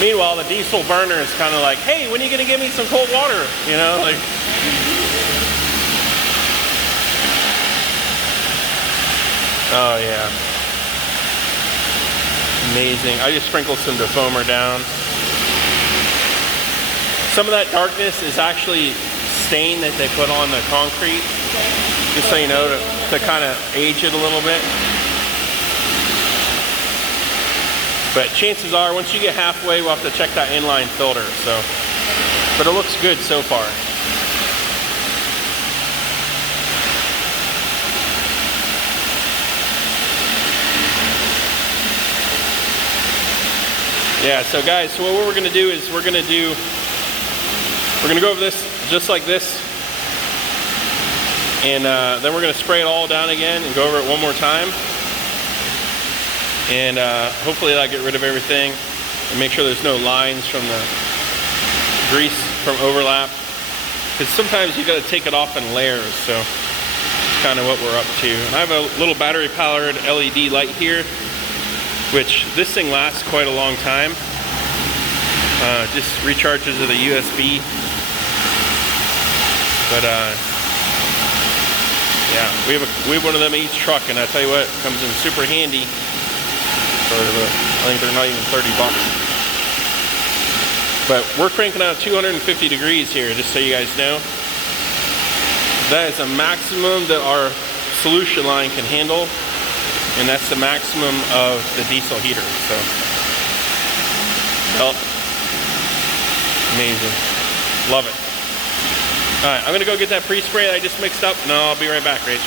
Meanwhile, the diesel burner is kind of like, hey, when are you gonna give me some cold water? You know, like. Oh yeah. Amazing. I just sprinkled some defoamer down. Some of that darkness is actually stain that they put on the concrete, just so you know, to kind of age it a little bit. But chances are, once you get halfway, we'll have to check that inline filter. So, but it looks good so far. Yeah, so guys, so what we're gonna do is we're gonna go over this just like this, and then we're gonna spray it all down again and go over it one more time, and hopefully that'll get rid of everything and make sure there's no lines from the grease from overlap, because sometimes you got to take it off in layers. So it's kind of what we're up to. And I have a little battery powered LED light here, which this thing lasts quite a long time. Just recharges with a USB. But yeah, we have one of them in each truck, and I tell you what, it comes in super handy. For I think they're not even 30 bucks. But we're cranking out 250 degrees here, just so you guys know. That is a maximum that our solution line can handle. And that's the maximum of the diesel heater. So, well, amazing. Love it. All right, I'm gonna go get that pre-spray that I just mixed up, and I'll be right back, Rach.